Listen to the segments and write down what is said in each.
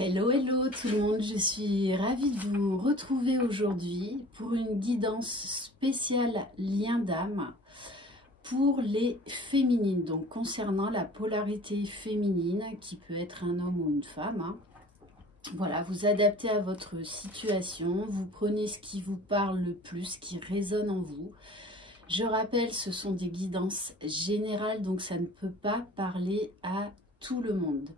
Hello, hello tout le monde, je suis ravie de vous retrouver aujourd'hui pour une guidance spéciale lien d'âme pour les féminines, donc concernant la polarité féminine qui peut être un homme ou une femme. Voilà, vous adaptez à votre situation, vous prenez ce qui vous parle le plus, ce qui résonne en vous. Je rappelle, ce sont des guidances générales, donc ça ne peut pas parler à tout le monde.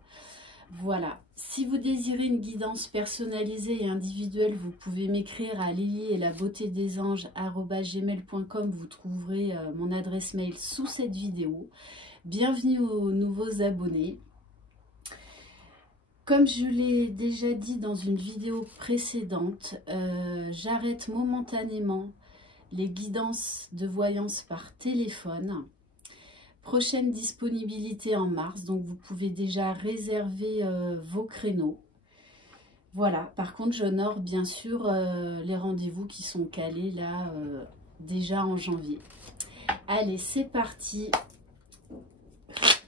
Voilà, si vous désirez une guidance personnalisée et individuelle, vous pouvez m'écrire à lily-et-la-beauté-des-anges@gmail.com. Vous trouverez mon adresse mail sous cette vidéo. Bienvenue aux nouveaux abonnés. Comme je l'ai déjà dit dans une vidéo précédente, j'arrête momentanément les guidances de voyance par téléphone. Prochaine disponibilité en mars, donc vous pouvez déjà réserver vos créneaux. Voilà, par contre j'honore bien sûr les rendez-vous qui sont calés là déjà en janvier. Allez, c'est parti.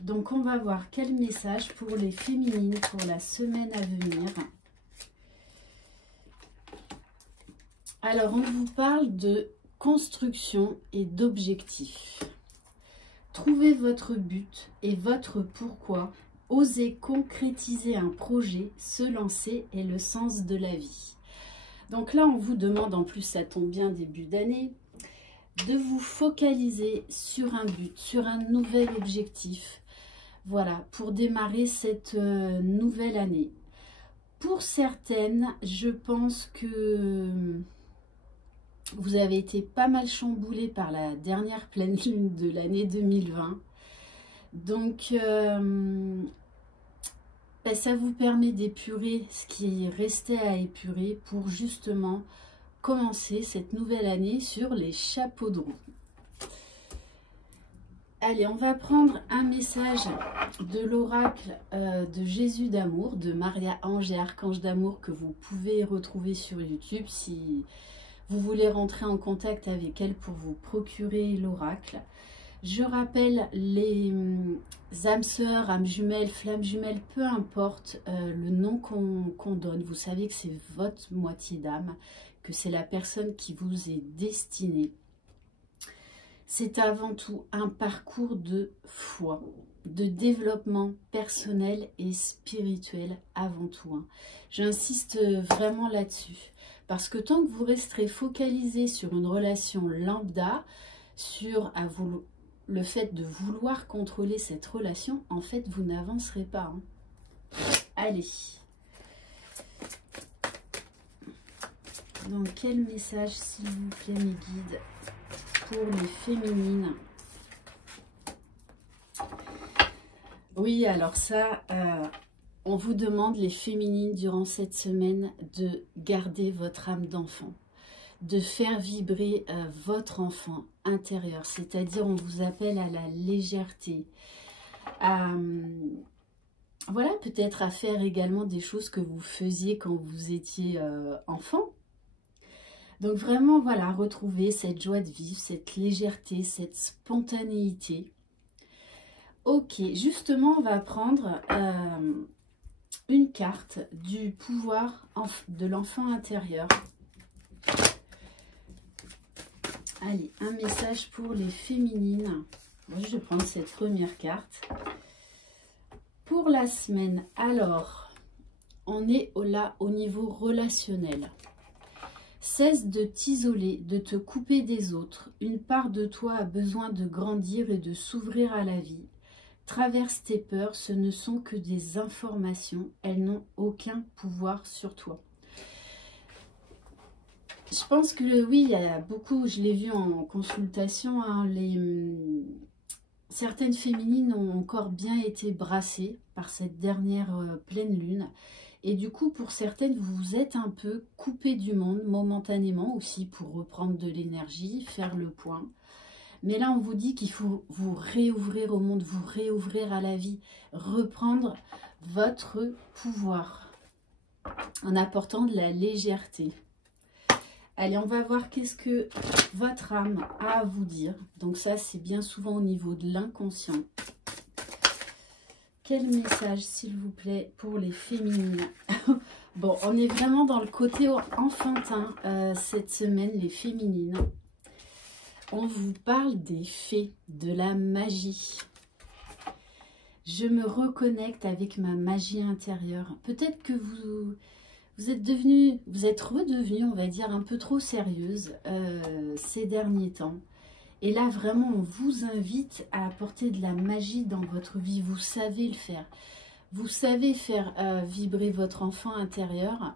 Donc on va voir quel message pour les féminines pour la semaine à venir. Alors on vous parle de construction et d'objectifs. Trouvez votre but et votre pourquoi. Osez concrétiser un projet, se lancer est le sens de la vie. Donc là, on vous demande, en plus ça tombe bien début d'année, de vous focaliser sur un but, sur un nouvel objectif. Voilà, pour démarrer cette nouvelle année. Pour certaines, je pense que vous avez été pas mal chamboulé par la dernière pleine lune de l'année 2020. Donc, ça vous permet d'épurer ce qui restait à épurer pour justement commencer cette nouvelle année sur les chapeaux de roue. Allez, on va prendre un message de l'oracle de Jésus d'amour, de Maria Ange et Archange d'amour que vous pouvez retrouver sur YouTube si vous voulez rentrer en contact avec elle pour vous procurer l'oracle. Je rappelle les âmes sœurs, âmes jumelles, flammes jumelles, peu importe le nom qu'on donne. Vous savez que c'est votre moitié d'âme, que c'est la personne qui vous est destinée. C'est avant tout un parcours de foi, de développement personnel et spirituel avant tout. Hein. J'insiste vraiment là-dessus. Parce que tant que vous resterez focalisé sur une relation lambda, sur le fait de vouloir contrôler cette relation, en fait, vous n'avancerez pas. Hein. Allez. Donc, quel message, s'il vous plaît, mes guides, pour les féminines? Oui, alors ça... on vous demande, les féminines, durant cette semaine, de garder votre âme d'enfant, de faire vibrer votre enfant intérieur. C'est-à-dire, on vous appelle à la légèreté, voilà, peut-être à faire également des choses que vous faisiez quand vous étiez enfant. Donc vraiment, voilà, retrouver cette joie de vivre, cette légèreté, cette spontanéité. Ok, justement, on va prendre... une carte du pouvoir de l'enfant intérieur. Allez, un message pour les féminines. Je vais prendre cette première carte. Pour la semaine, alors, on est là au niveau relationnel. Cesse de t'isoler, de te couper des autres. Une part de toi a besoin de grandir et de s'ouvrir à la vie. Traverse tes peurs, ce ne sont que des informations, elles n'ont aucun pouvoir sur toi. Je pense que oui, il y a beaucoup, je l'ai vu en consultation, hein, certaines féminines ont encore bien été brassées par cette dernière pleine lune. Et du coup, pour certaines, vous vous êtes un peu coupées du monde momentanément aussi pour reprendre de l'énergie, faire le point. Mais là, on vous dit qu'il faut vous réouvrir au monde, vous réouvrir à la vie, reprendre votre pouvoir en apportant de la légèreté. Allez, on va voir qu'est-ce que votre âme a à vous dire. Donc ça, c'est bien souvent au niveau de l'inconscient. Quel message, s'il vous plaît, pour les féminines? Bon, on est vraiment dans le côté enfantin cette semaine, les féminines. On vous parle des fées, de la magie. Je me reconnecte avec ma magie intérieure. Peut-être que vous êtes redevenue, on va dire, un peu trop sérieuse ces derniers temps. Et là, vraiment, on vous invite à apporter de la magie dans votre vie. Vous savez le faire. Vous savez faire vibrer votre enfant intérieur.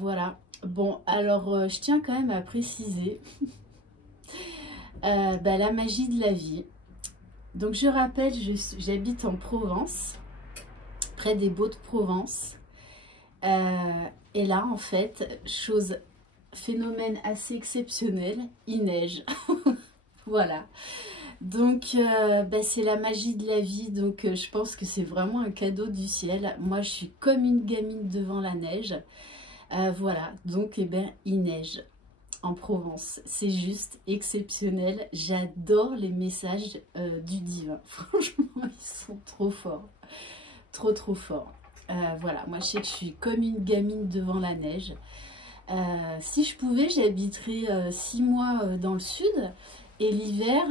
Voilà. Bon, alors, je tiens quand même à préciser la magie de la vie. Donc, je rappelle, j'habite en Provence, près des Baux-de-Provence. Et là, en fait, phénomène assez exceptionnel, il neige. Voilà. Donc, c'est la magie de la vie. Donc, je pense que c'est vraiment un cadeau du ciel. Moi, je suis comme une gamine devant la neige. Voilà. Donc, il neige en Provence. C'est juste exceptionnel. J'adore les messages du divin. Franchement, ils sont trop forts. Trop, trop forts. Voilà. Moi, je sais que je suis comme une gamine devant la neige. Si je pouvais, j'habiterais 6 mois dans le sud. Et l'hiver,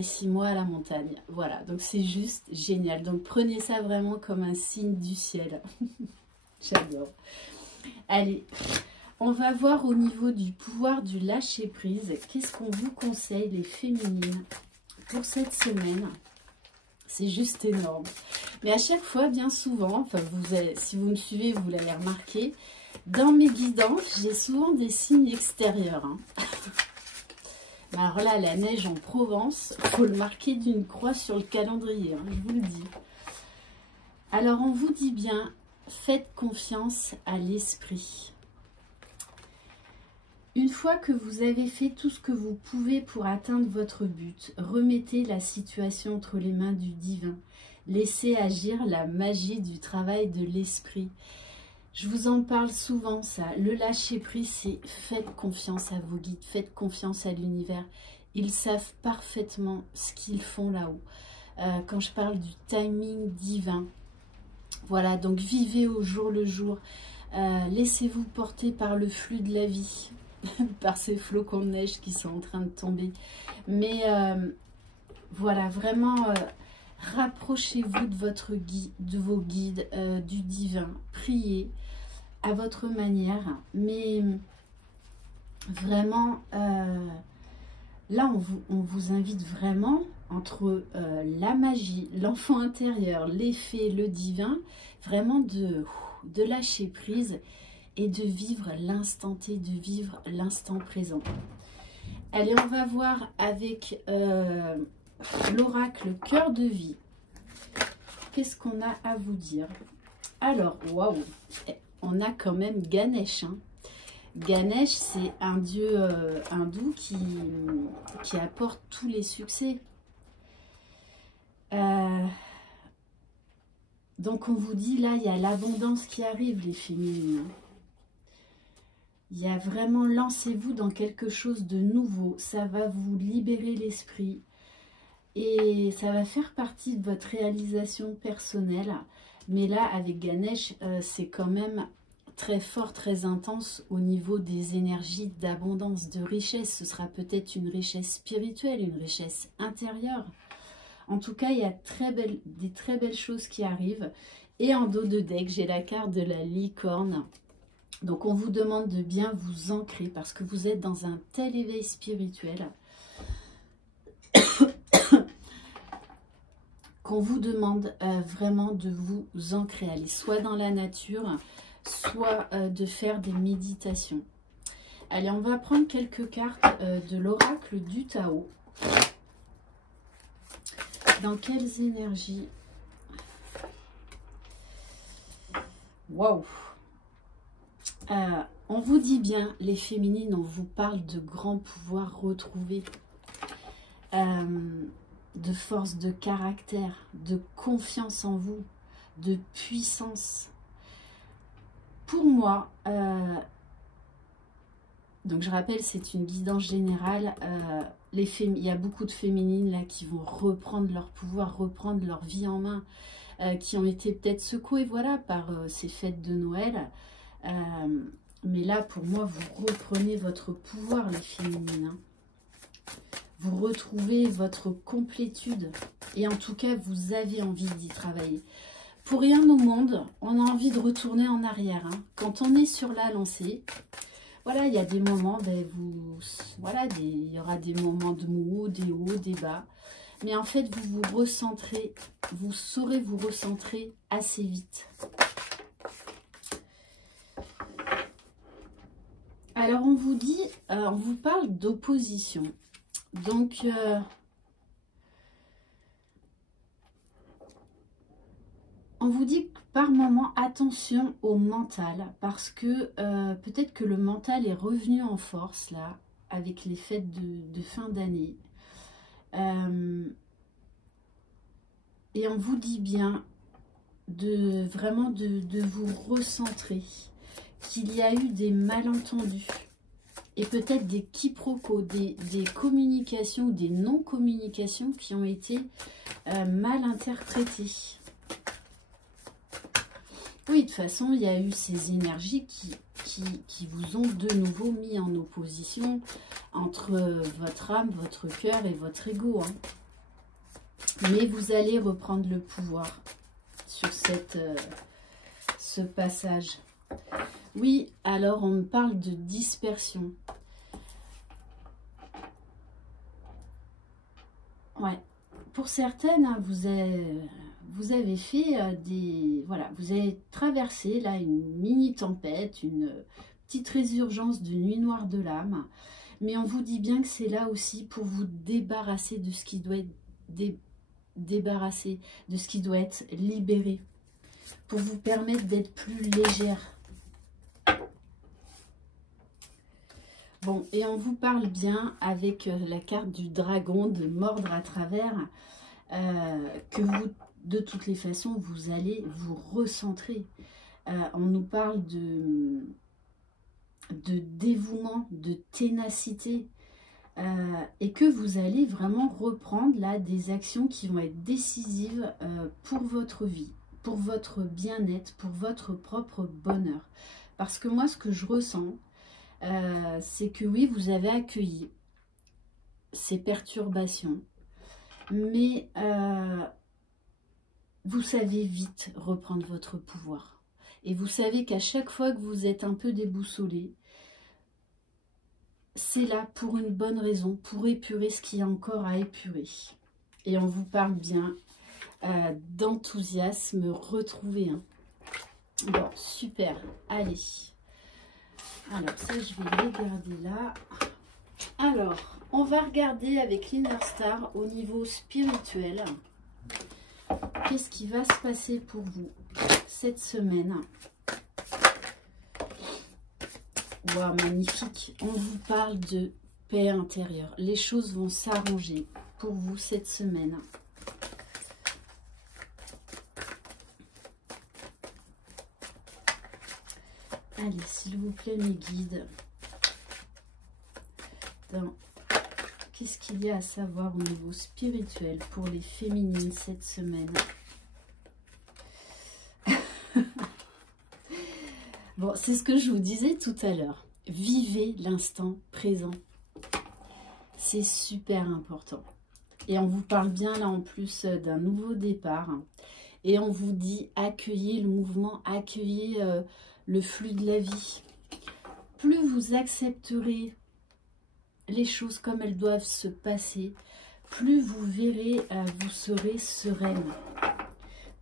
6 mois à la montagne. Voilà, donc c'est juste génial. Donc prenez ça vraiment comme un signe du ciel. J'adore. Allez, on va voir au niveau du pouvoir du lâcher-prise. Qu'est-ce qu'on vous conseille, les féminines, pour cette semaine? C'est juste énorme. Mais à chaque fois, bien souvent, si vous me suivez, vous l'avez remarqué, dans mes guidances, j'ai souvent des signes extérieurs. Alors là, la neige en Provence, il faut le marquer d'une croix sur le calendrier, je vous le dis. Alors, on vous dit bien, faites confiance à l'esprit. Une fois que vous avez fait tout ce que vous pouvez pour atteindre votre but, remettez la situation entre les mains du divin. Laissez agir la magie du travail de l'esprit. Je vous en parle souvent, ça. Le lâcher-prise, c'est faites confiance à vos guides, faites confiance à l'univers. Ils savent parfaitement ce qu'ils font là-haut. Quand je parle du timing divin, voilà, donc vivez au jour le jour. Laissez-vous porter par le flux de la vie, par ces flocons de neige qui sont en train de tomber. Mais voilà, vraiment... rapprochez-vous de votre guide, de vos guides, du divin. Priez à votre manière. Mais vraiment, là, on vous invite vraiment entre la magie, l'enfant intérieur, les fées, le divin, vraiment de lâcher prise et de vivre l'instant T, de vivre l'instant présent. Allez, on va voir avec... l'oracle cœur de vie. Qu'est-ce qu'on a à vous dire? Alors, waouh, on a quand même Ganesh. Ganesh, c'est un dieu hindou qui apporte tous les succès. Donc, on vous dit, là, il y a l'abondance qui arrive, les féminines. Il y a vraiment, lancez-vous dans quelque chose de nouveau. Ça va vous libérer l'esprit. Et ça va faire partie de votre réalisation personnelle. Mais là, avec Ganesh, c'est quand même très fort, très intense au niveau des énergies d'abondance, de richesse. Ce sera peut-être une richesse spirituelle, une richesse intérieure. En tout cas, il y a des très belles choses qui arrivent. Et en dos de deck, j'ai la carte de la licorne. Donc, on vous demande de bien vous ancrer parce que vous êtes dans un tel éveil spirituel qu'on vous demande vraiment de vous ancrer, aller soit dans la nature, soit de faire des méditations. Allez, on va prendre quelques cartes de l'oracle du Tao. Dans quelles énergies? Waouh! On vous dit bien, les féminines, on vous parle de grands pouvoirs retrouvés. De force de caractère, de confiance en vous, de puissance. Pour moi, donc je rappelle, c'est une guidance générale. Il y a beaucoup de féminines là qui vont reprendre leur pouvoir, reprendre leur vie en main. qui ont été peut-être secouées, voilà, par ces fêtes de Noël. Mais là, pour moi, vous reprenez votre pouvoir, les féminines. Hein. Vous retrouvez votre complétude. Et en tout cas, vous avez envie d'y travailler. Pour rien au monde, on a envie de retourner en arrière. Hein. Quand on est sur la lancée, voilà, il y a des moments, ben, voilà, il y aura des moments de mou, des hauts, des bas. Mais en fait, vous vous recentrez, vous saurez vous recentrer assez vite. Alors, on vous dit, on vous parle d'opposition. Donc, on vous dit par moment, attention au mental, parce que peut-être que le mental est revenu en force, là, avec les fêtes de fin d'année. Et on vous dit bien vraiment de vous recentrer, qu'il y a eu des malentendus, et peut-être des quiproquos, des communications ou des non-communications qui ont été mal interprétées. Oui, de toute façon, il y a eu ces énergies qui vous ont de nouveau mis en opposition entre votre âme, votre cœur et votre ego. Hein. Mais vous allez reprendre le pouvoir sur ce passage. Oui, alors on me parle de dispersion. Ouais, pour certaines, hein, vous avez fait voilà, vous avez traversé là une mini tempête, une petite résurgence de nuit noire de l'âme, mais on vous dit bien que c'est là aussi pour vous débarrasser de ce qui doit être débarrassé, de ce qui doit être libéré, pour vous permettre d'être plus légère. Bon, et on vous parle bien avec la carte du dragon de mordre à travers, que vous, de toutes les façons, vous allez vous recentrer. On nous parle de dévouement, de ténacité, et que vous allez vraiment reprendre là des actions qui vont être décisives pour votre vie, pour votre bien-être, pour votre propre bonheur. Parce que moi, ce que je ressens, c'est que oui, vous avez accueilli ces perturbations, mais vous savez vite reprendre votre pouvoir. Et vous savez qu'à chaque fois que vous êtes un peu déboussolé, c'est là pour une bonne raison, pour épurer ce qu'il y a encore à épurer. Et on vous parle bien d'enthousiasme retrouvé. Hein. Bon, super, allez. Alors ça, je vais les garder là. Alors, on va regarder avec l'Inner Star au niveau spirituel. Qu'est-ce qui va se passer pour vous cette semaine? Waouh, magnifique. On vous parle de paix intérieure. Les choses vont s'arranger pour vous cette semaine. Allez, s'il vous plaît, mes guides. Qu'est-ce qu'il y a à savoir au niveau spirituel pour les féminines cette semaine? Bon, c'est ce que je vous disais tout à l'heure. Vivez l'instant présent. C'est super important. Et on vous parle bien là en plus d'un nouveau départ. Et on vous dit accueillez le mouvement, accueillez le flux de la vie. Plus vous accepterez les choses comme elles doivent se passer, plus vous verrez, vous serez sereine.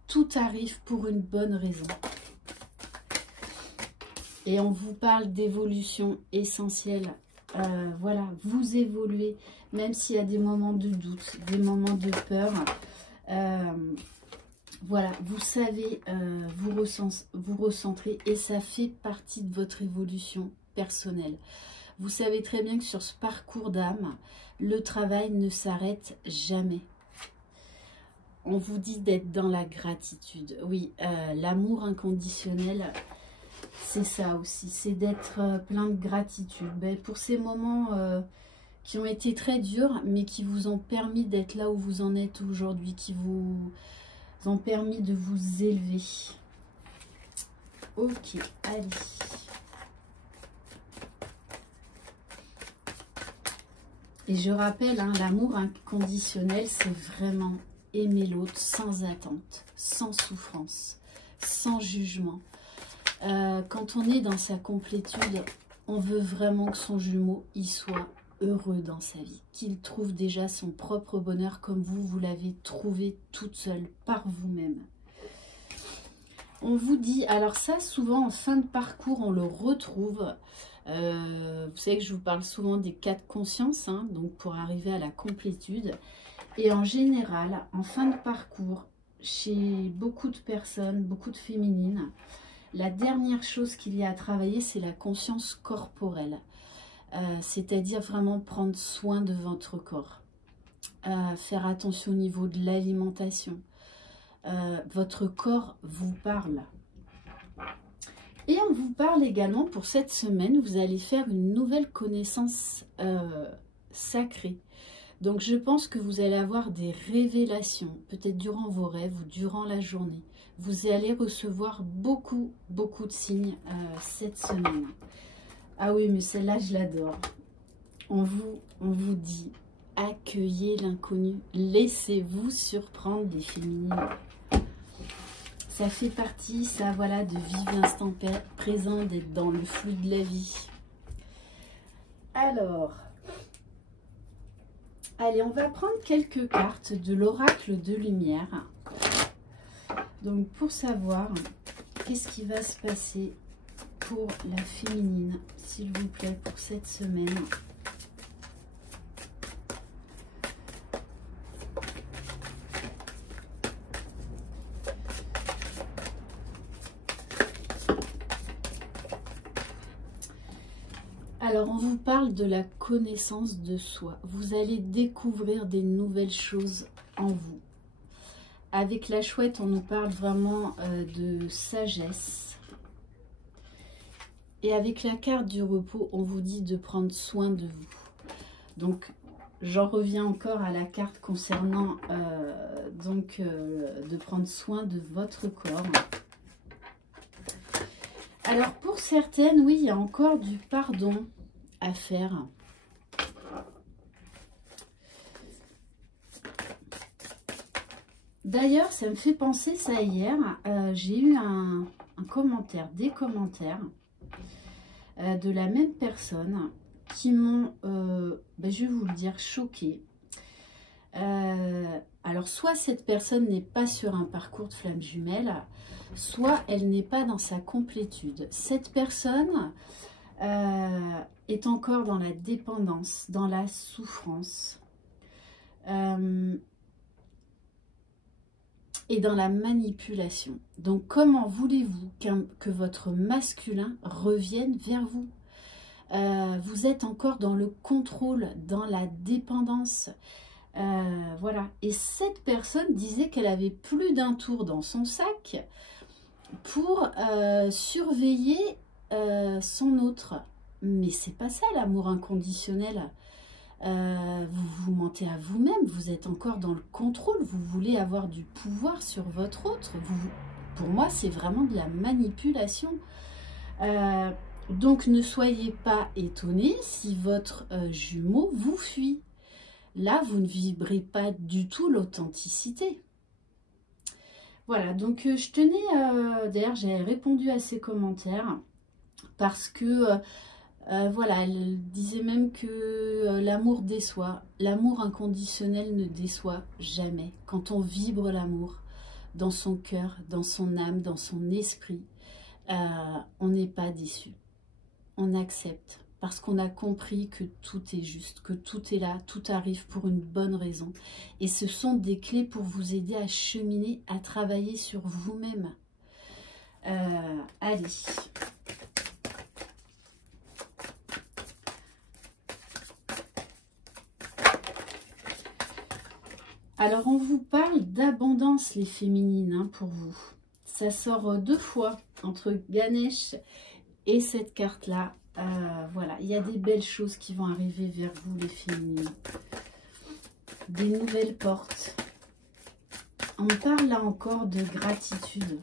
Tout arrive pour une bonne raison. Et on vous parle d'évolution essentielle. Voilà, vous évoluez, même s'il y a des moments de doute, des moments de peur. Voilà, vous savez vous recentrer et ça fait partie de votre évolution personnelle. Vous savez très bien que sur ce parcours d'âme, le travail ne s'arrête jamais. On vous dit d'être dans la gratitude. Oui, l'amour inconditionnel, c'est ça aussi. C'est d'être plein de gratitude. Ben, pour ces moments qui ont été très durs, mais qui vous ont permis d'être là où vous en êtes aujourd'hui, qui vous ont permis de vous élever. Ok, allez. Et je rappelle, hein, l'amour inconditionnel, c'est vraiment aimer l'autre sans attente, sans souffrance, sans jugement. Quand on est dans sa complétude, on veut vraiment que son jumeau y soit heureux dans sa vie, qu'il trouve déjà son propre bonheur comme vous l'avez trouvé toute seule, par vous-même. On vous dit, alors ça, souvent en fin de parcours, on le retrouve. Vous savez que je vous parle souvent des quatre consciences, hein, donc pour arriver à la complétude. Et en général, en fin de parcours, chez beaucoup de personnes, beaucoup de féminines, la dernière chose qu'il y a à travailler, c'est la conscience corporelle. C'est-à-dire vraiment prendre soin de votre corps. Faire attention au niveau de l'alimentation. Votre corps vous parle. Et on vous parle également pour cette semaine, vous allez faire une nouvelle connaissance sacrée. Donc je pense que vous allez avoir des révélations, peut-être durant vos rêves ou durant la journée. Vous allez recevoir beaucoup de signes cette semaine. Ah oui, mais celle-là, je l'adore. On vous dit, accueillez l'inconnu, laissez-vous surprendre les féminines. Ça fait partie, ça, voilà, de vivre l'instant présent, d'être dans le flux de la vie. Alors, allez, on va prendre quelques cartes de l'oracle de lumière. Donc, pour savoir qu'est-ce qui va se passer pour la féminine, s'il vous plaît, pour cette semaine. Alors, on vous parle de la connaissance de soi. Vous allez découvrir des nouvelles choses en vous. Avec la chouette, on nous parle vraiment de sagesse. Et avec la carte du repos, on vous dit de prendre soin de vous. Donc, j'en reviens encore à la carte concernant de prendre soin de votre corps. Alors, pour certaines, oui, il y a encore du pardon à faire. D'ailleurs, ça me fait penser ça hier. J'ai eu un commentaire, des commentaires de la même personne qui m'ont, je vais vous le dire, choquée. Alors, soit cette personne n'est pas sur un parcours de flamme jumelle, soit elle n'est pas dans sa complétude. Cette personne est encore dans la dépendance, dans la souffrance et dans la manipulation. Donc, comment voulez-vous que votre masculin revienne vers vous? Vous êtes encore dans le contrôle, dans la dépendance. Voilà. Et cette personne disait qu'elle avait plus d'un tour dans son sac pour surveiller son autre. Mais c'est pas ça l'amour inconditionnel. Vous vous mentez à vous-même, vous êtes encore dans le contrôle, vous voulez avoir du pouvoir sur votre autre. Pour moi, c'est vraiment de la manipulation. Donc, ne soyez pas étonnés si votre jumeau vous fuit. Là, vous ne vibrez pas du tout l'authenticité. Voilà, donc je tenais, d'ailleurs, j'ai répondu à ces commentaires parce que... voilà, elle disait même que l'amour déçoit. L'amour inconditionnel ne déçoit jamais. Quand on vibre l'amour dans son cœur, dans son âme, dans son esprit, on n'est pas déçu. On accepte parce qu'on a compris que tout est juste, que tout est là, tout arrive pour une bonne raison. Et ce sont des clés pour vous aider à cheminer, à travailler sur vous-même. Allez. Alors, on vous parle d'abondance, les féminines, hein, pour vous. Ça sort deux fois entre Ganesh et cette carte-là. Voilà, il y a des belles choses qui vont arriver vers vous, les féminines. Des nouvelles portes. On me parle là encore de gratitude.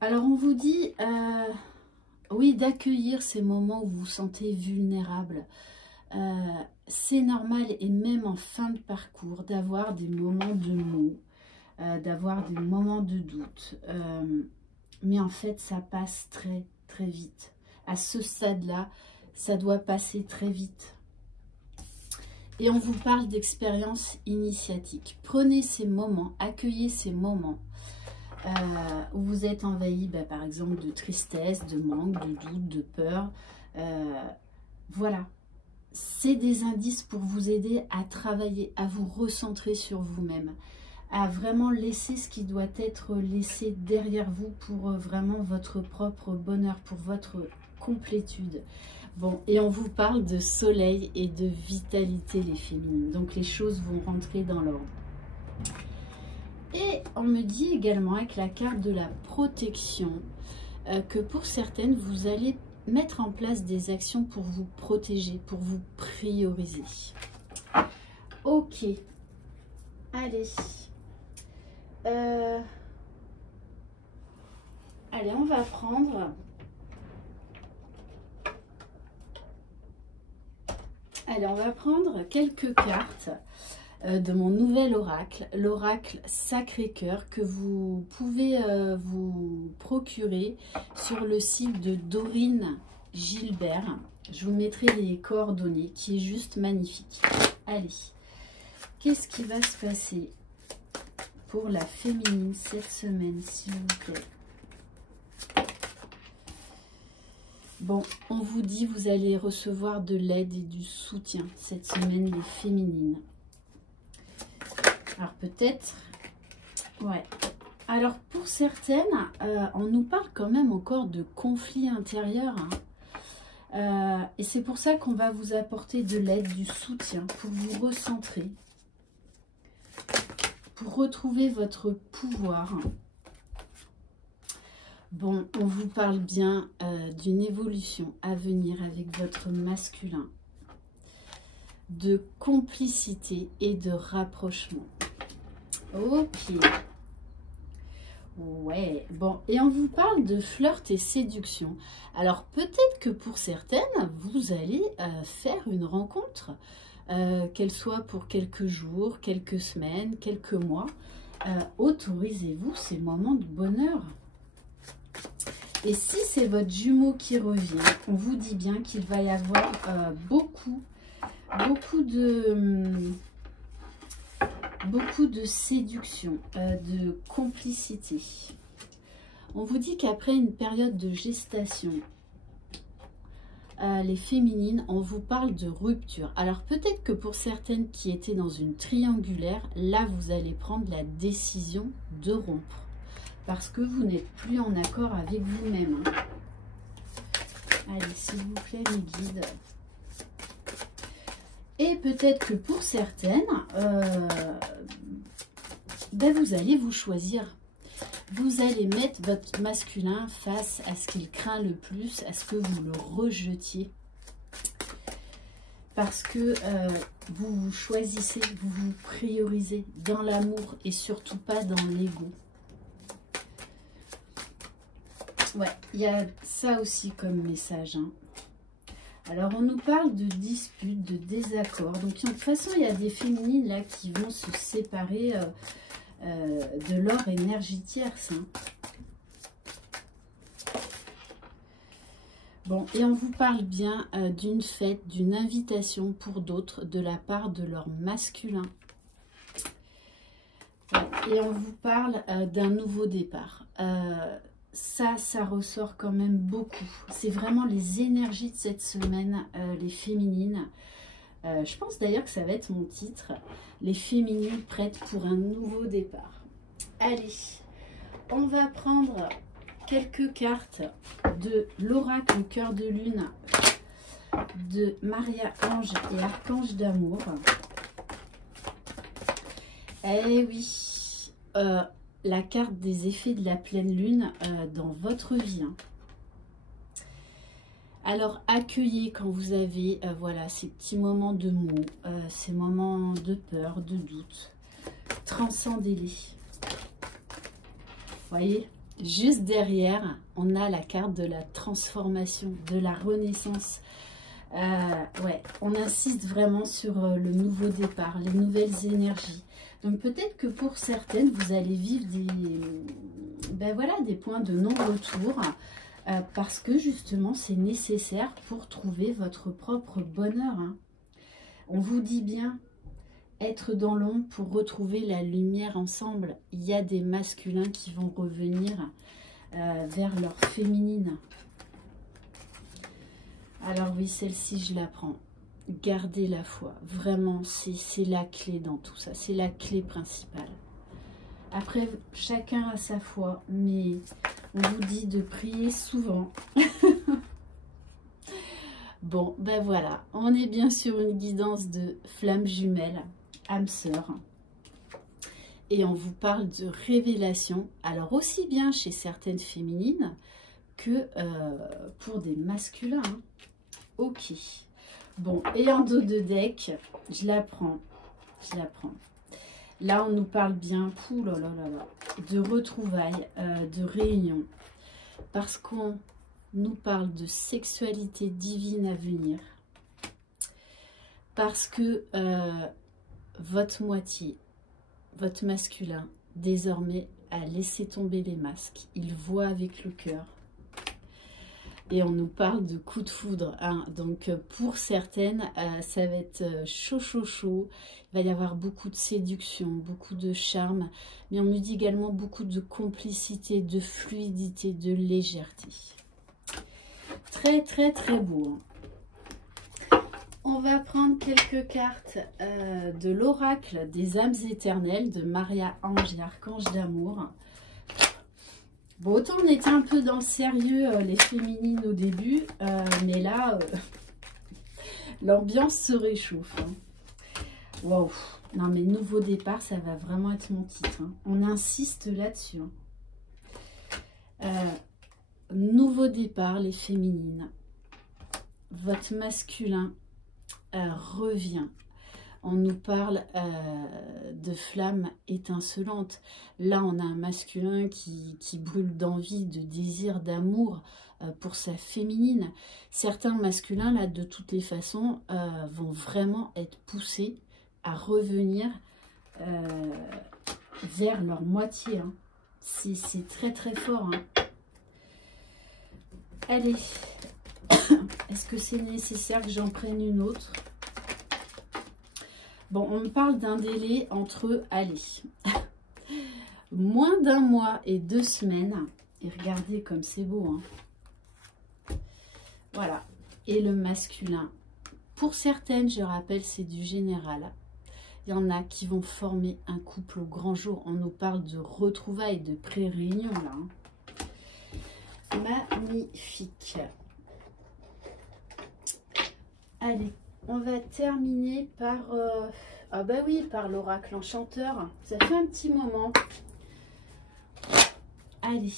Alors on vous dit, oui, d'accueillir ces moments où vous vous sentez vulnérable. C'est normal et même en fin de parcours d'avoir des moments de maux, d'avoir des moments de doute. Mais en fait, ça passe très très vite. À ce stade-là, ça doit passer très vite. Et on vous parle d'expérience initiatique. Prenez ces moments, accueillez ces moments où vous êtes envahi, par exemple, de tristesse, de manque, de doute, de peur. Voilà. C'est des indices pour vous aider à travailler, à vous recentrer sur vous-même, à vraiment laisser ce qui doit être laissé derrière vous pour vraiment votre propre bonheur, pour votre complétude. Bon, et on vous parle de soleil et de vitalité, les féminines. Donc, les choses vont rentrer dans l'ordre. Et on me dit également, avec la carte de la protection, que pour certaines, vous allez mettre en place des actions pour vous protéger, pour vous prioriser. Ok. Allez. Allez, on va prendre... Allez, on va prendre quelques cartes de mon nouvel oracle, l'oracle Sacré-Cœur, que vous pouvez vous procurer sur le site de Dorine Gilbert. Je vous mettrai les coordonnées, qui est juste magnifique. Allez, qu'est-ce qui va se passer pour la féminine cette semaine, s'il vous plaît? Bon, on vous dit, vous allez recevoir de l'aide et du soutien cette semaine, les féminines. Alors peut-être, ouais. Alors pour certaines, on nous parle quand même encore de conflits intérieurs. Hein. Et c'est pour ça qu'on va vous apporter de l'aide, du soutien pour vous recentrer, pour retrouver votre pouvoir. Bon, on vous parle bien d'une évolution à venir avec votre masculin, de complicité et de rapprochement. Ok. Ouais, bon, et on vous parle de flirt et séduction. Alors, peut-être que pour certaines, vous allez faire une rencontre, qu'elle soit pour quelques jours, quelques semaines, quelques mois. Autorisez-vous ces moments de bonheur. Et si c'est votre jumeau qui revient, on vous dit bien qu'il va y avoir beaucoup de séduction, de complicité. On vous dit qu'après une période de gestation, les féminines, on vous parle de rupture. Alors peut-être que pour certaines qui étaient dans une triangulaire, là vous allez prendre la décision de rompre. Parce que vous n'êtes plus en accord avec vous-même. Hein. Allez, s'il vous plaît, mes guides. Et peut-être que pour certaines, vous allez vous choisir. Vous allez mettre votre masculin face à ce qu'il craint le plus, à ce que vous le rejetiez. Parce que vous vous choisissez, vous vous priorisez dans l'amour et surtout pas dans l'ego. Ouais, il y a ça aussi comme message. Hein. Alors, on nous parle de disputes, de désaccords. Donc, de toute façon, il y a des féminines là qui vont se séparer de leur énergie tierce. Hein. Bon, et on vous parle bien d'une fête, d'une invitation pour d'autres de la part de leur masculin. Ouais, et on vous parle d'un nouveau départ. Ça ressort quand même beaucoup. C'est vraiment les énergies de cette semaine, les féminines. Je pense d'ailleurs que ça va être mon titre. Les féminines prêtes pour un nouveau départ. Allez, on va prendre quelques cartes de l'oracle Cœur de Lune de Maria Ange et Archange d'amour. Eh oui, la carte des effets de la pleine lune dans votre vie. Hein. Alors, accueillez quand vous avez voilà, ces petits moments de mou, ces moments de peur, de doute. Transcendez-les. Vous voyez, juste derrière, on a la carte de la transformation, de la renaissance. Ouais, on insiste vraiment sur le nouveau départ, les nouvelles énergies. Donc peut-être que pour certaines, vous allez vivre des points de non-retour parce que justement, c'est nécessaire pour trouver votre propre bonheur. Hein. On vous dit bien, être dans l'ombre pour retrouver la lumière ensemble. Il y a des masculins qui vont revenir vers leur féminine. Alors oui, celle-ci, je la prends. Gardez la foi. Vraiment, c'est la clé dans tout ça. C'est la clé principale. Après, chacun a sa foi, mais on vous dit de prier souvent. Bon, ben voilà. On est bien sur une guidance de flamme jumelle, âme sœur. Et on vous parle de révélation. Alors, aussi bien chez certaines féminines que pour des masculins. Hein. Ok. Bon, et en dos de deck, je la prends. Je la prends. Là, on nous parle bien, de retrouvailles, de réunions. Parce qu'on nous parle de sexualité divine à venir. Parce que votre moitié, votre masculin, désormais, a laissé tomber les masques. Il voit avec le cœur. Et on nous parle de coup de foudre. Hein. Donc pour certaines, ça va être chaud, chaud, chaud. Il va y avoir beaucoup de séduction, beaucoup de charme. Mais on nous dit également beaucoup de complicité, de fluidité, de légèreté. Très, très, très beau. Hein. On va prendre quelques cartes de l'oracle des âmes éternelles de Maria Ange et Archange d'amour. Bon, autant on était un peu dans le sérieux, les féminines au début, mais là, l'ambiance se réchauffe. Hein. Waouh! Non, mais nouveau départ, ça va vraiment être mon titre. Hein. On insiste là-dessus. Hein. Nouveau départ, les féminines. Votre masculin revient. On nous parle de flammes étincelantes. Là, on a un masculin qui brûle d'envie, de désir, d'amour pour sa féminine. Certains masculins, là, de toutes les façons, vont vraiment être poussés à revenir vers leur moitié. Hein. C'est très, très fort. Hein. Allez, est-ce que c'est nécessaire que j'en prenne une autre ? Bon, on me parle d'un délai entre, allez, moins d'un mois et 2 semaines. Et regardez comme c'est beau. Hein. Voilà. Et le masculin. Pour certaines, je rappelle, c'est du général. Il y en a qui vont former un couple au grand jour. On nous parle de retrouvailles, de pré-réunion, là. Hein. Magnifique. Allez. On va terminer par, ah bah oui, par l'oracle enchanteur. Ça fait un petit moment. Allez.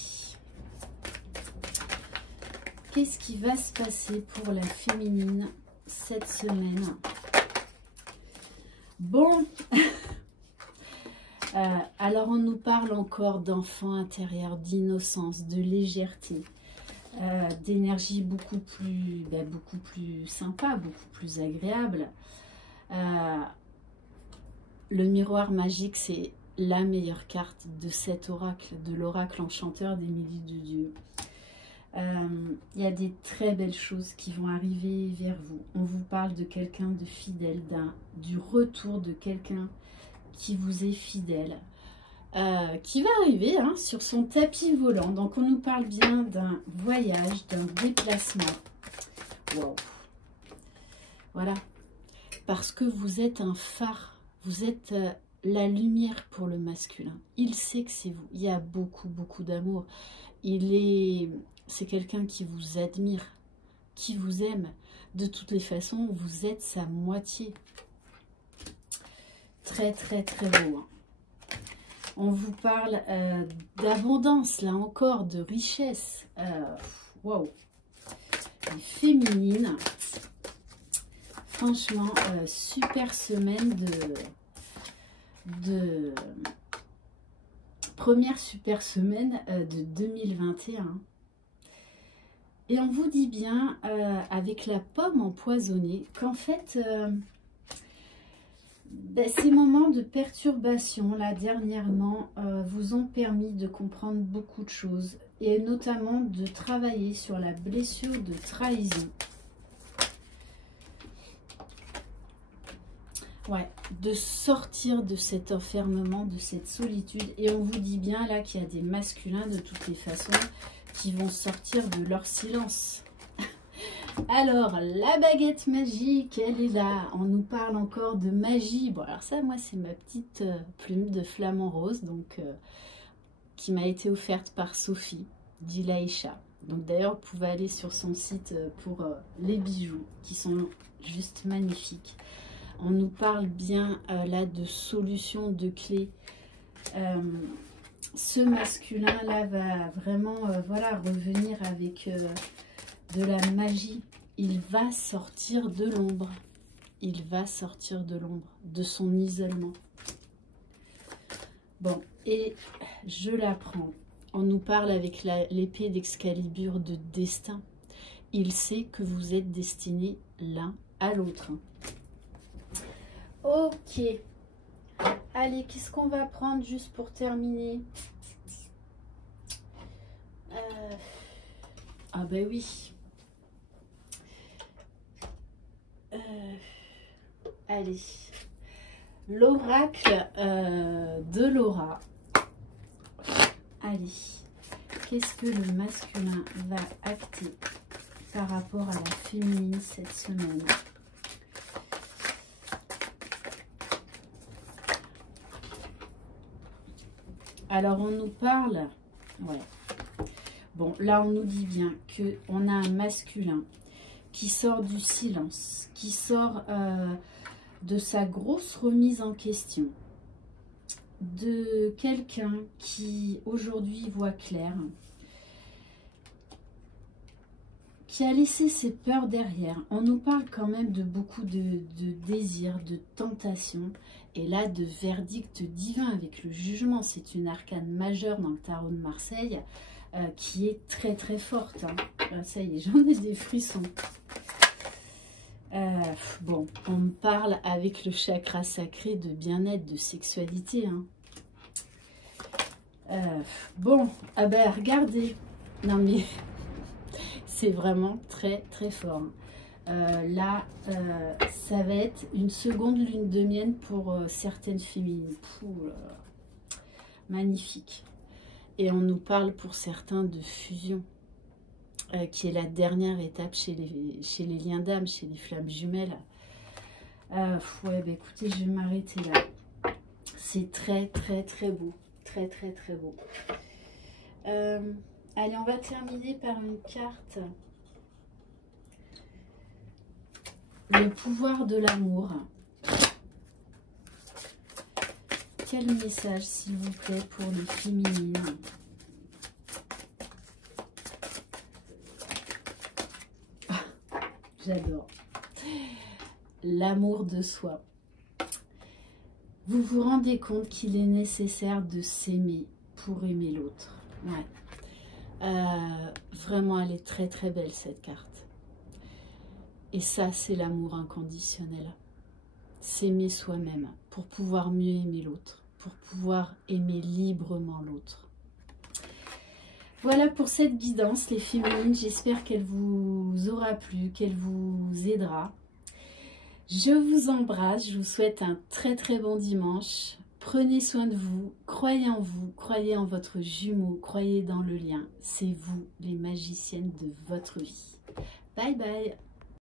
Qu'est-ce qui va se passer pour la féminine cette semaine? Bon. Alors on nous parle encore d'enfant intérieur, d'innocence, de légèreté. D'énergie beaucoup plus sympa, beaucoup plus agréable. Le miroir magique, c'est la meilleure carte de cet oracle, de l'oracle enchanteur d'Émilie de Dieu. Il y a des très belles choses qui vont arriver vers vous. On vous parle de quelqu'un de fidèle, du retour de quelqu'un qui vous est fidèle. Qui va arriver hein, sur son tapis volant. Donc on nous parle bien d'un voyage, d'un déplacement. Wow. Voilà. Parce que vous êtes un phare. Vous êtes la lumière pour le masculin. Il sait que c'est vous. Il y a beaucoup, beaucoup d'amour. C'est quelqu'un qui vous admire, qui vous aime. De toutes les façons, vous êtes sa moitié. Très, très, très beau. Hein. On vous parle d'abondance, là encore, de richesse. Waouh! les féminines. Franchement, super semaine première super semaine de 2021. Et on vous dit bien, avec la pomme empoisonnée, qu'en fait, ces moments de perturbation, là, dernièrement, vous ont permis de comprendre beaucoup de choses. Et notamment de travailler sur la blessure de trahison. Ouais, de sortir de cet enfermement, de cette solitude. Et on vous dit bien là qu'il y a des masculins de toutes les façons qui vont sortir de leur silence. Alors, la baguette magique, elle est là. On nous parle encore de magie. Bon, alors ça, moi, c'est ma petite plume de flamant rose, donc qui m'a été offerte par Sophie d'Ilaïcha. Donc d'ailleurs, vous pouvez aller sur son site pour les bijoux qui sont juste magnifiques. On nous parle bien là de solutions, de clés. Ce masculin-là va vraiment voilà, revenir avec de la magie. Il va sortir de l'ombre. Il va sortir de l'ombre, de son isolement. Bon, et je la prends. On nous parle avec l'épée d'Excalibur de destin. Il sait que vous êtes destinés l'un à l'autre. Ok. Allez, qu'est-ce qu'on va prendre juste pour terminer? Ah ben oui. Allez. L'oracle de Laura. Allez. Qu'est-ce que le masculin va acter par rapport à la féminine cette semaine? Alors, on nous parle... Ouais. Bon, là, on nous dit bien qu'on a un masculin qui sort du silence, qui sort de sa grosse remise en question, de quelqu'un qui, aujourd'hui, voit clair, qui a laissé ses peurs derrière. On nous parle quand même de beaucoup de désirs, de tentations, et là, de verdict divin avec le jugement. C'est une arcane majeure dans le tarot de Marseille qui est très très forte. Hein. Ça y est, j'en ai des frissons. Bon, on me parle avec le chakra sacré de bien-être, de sexualité. Hein. Bon, ah ben regardez. Non mais... c'est vraiment très très fort. Là, ça va être une seconde lune de miel pour certaines féminines. Pouh, magnifique. Et on nous parle pour certains de fusion, qui est la dernière étape chez les liens d'âme, chez les flammes jumelles. Ouais, bah écoutez, je vais m'arrêter là. C'est très très très beau. Très très très beau. Allez, on va terminer par une carte. Le pouvoir de l'amour. Quel message, s'il vous plaît, pour les féminines? J'adore. L'amour de soi. Vous vous rendez compte qu'il est nécessaire de s'aimer pour aimer l'autre. Ouais. Vraiment, elle est très très belle cette carte. Et ça, c'est l'amour inconditionnel. S'aimer soi-même pour pouvoir mieux aimer l'autre, pour pouvoir aimer librement l'autre. Voilà pour cette guidance, les féminines. J'espère qu'elle vous aura plu, qu'elle vous aidera. Je vous embrasse, je vous souhaite un très très bon dimanche. Prenez soin de vous, croyez en vous, croyez en votre jumeau, croyez dans le lien. C'est vous, les magiciennes de votre vie. Bye bye.